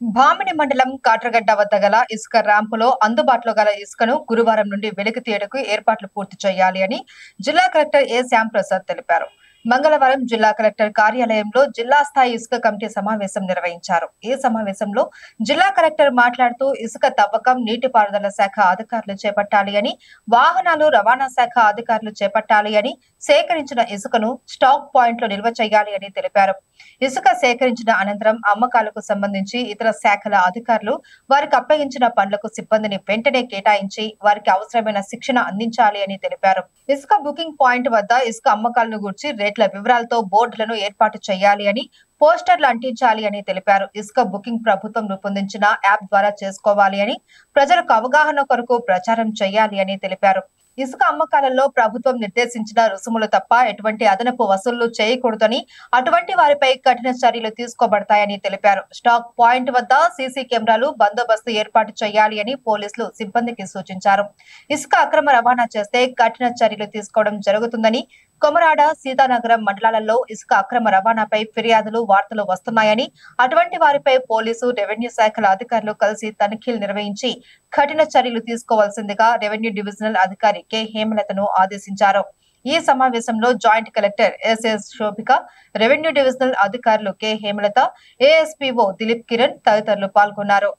భామిని మండలం కాట్రగడ్డ వద్ద గల ఇసుక ర్యాంపులో అందుబాటులో గల ఇసుకను గురువారం నుండి వెలికి తీయటకు ఏర్పాట్లు పూర్తి చేయాలి అని జిల్లా కలెక్టర్ ఏ శ్యాంప్రసాద్ తెలిపారు. మంగళవారం జిల్లా కలెక్టర్ కార్యాలయంలో జిల్లా స్థాయి ఇసుక కమిటీ సమావేశం నిర్వహించారు. ఈ సమావేశంలో జిల్లా కలెక్టర్ మాట్లాడుతూ ఇసుక తవ్వకం నీటిపారుదల శాఖ అధికారులు చేపట్టాలి అని, వాహనాలు రవాణా శాఖ అధికారులు చేపట్టాలి అని, సేకరించిన ఇసుకను స్టాక్ పాయింట్ లో నిల్వ చేయాలి అని తెలిపారు. ఇసుక సేకరించిన అనంతరం అమ్మకాలకు సంబంధించి ఇతర శాఖల అధికారులు వారికి అప్పగించిన పనులకు సిబ్బందిని వెంటనే కేటాయించి వారికి అవసరమైన శిక్షణ అందించాలి అని తెలిపారు. ఇసుక బుకింగ్ పాయింట్ వద్ద ఇసుక అమ్మకాలను గూర్చి రేట్ల వివరాలతో బోర్డులను ఏర్పాటు చేయాలి అని, పోస్టర్లు అంటించాలి అని తెలిపారు. ఇసుక బుకింగ్ ప్రభుత్వం రూపొందించిన యాప్ ద్వారా చేసుకోవాలి అని, ప్రజలకు అవగాహన కొరకు ప్రచారం చేయాలి అని తెలిపారు. ఇసుక అమ్మకాలలో ప్రభుత్వం నిర్దేశించిన రుసుములు తప్ప ఎటువంటి అదనపు వసూళ్లు చేయకూడదని, అటువంటి వారిపై కఠిన చర్యలు తీసుకోబడతాయని తెలిపారు. స్టాక్ పాయింట్ వద్ద సీసీ కెమెరాలు బందోబస్తు ఏర్పాటు చేయాలి అని పోలీసులు సిబ్బందికి సూచించారు. ఇసుక అక్రమ రవాణా చేస్తే కఠిన చర్యలు తీసుకోవడం జరుగుతుందని, కొమరాడ, సీతానగరం మండలాలలో ఇసుక అక్రమ రవాణాపై ఫిర్యాదులు, వార్తలు వస్తున్నాయని, అటువంటి వారిపై పోలీసు, రెవెన్యూ శాఖల అధికారులు కలిసి తనిఖీలు నిర్వహించి కఠిన చర్యలు తీసుకోవాల్సిందిగా రెవెన్యూ డివిజనల్ అధికారి కె హేమలతను ఆదేశించారు. ఈ సమావేశంలో joint collector SS Shobhika, revenue divisional అధికారులు కె హేమలత, ఏఎస్పీఓ దిలీప్ కిరణ్ తదితరులు పాల్గొన్నారు.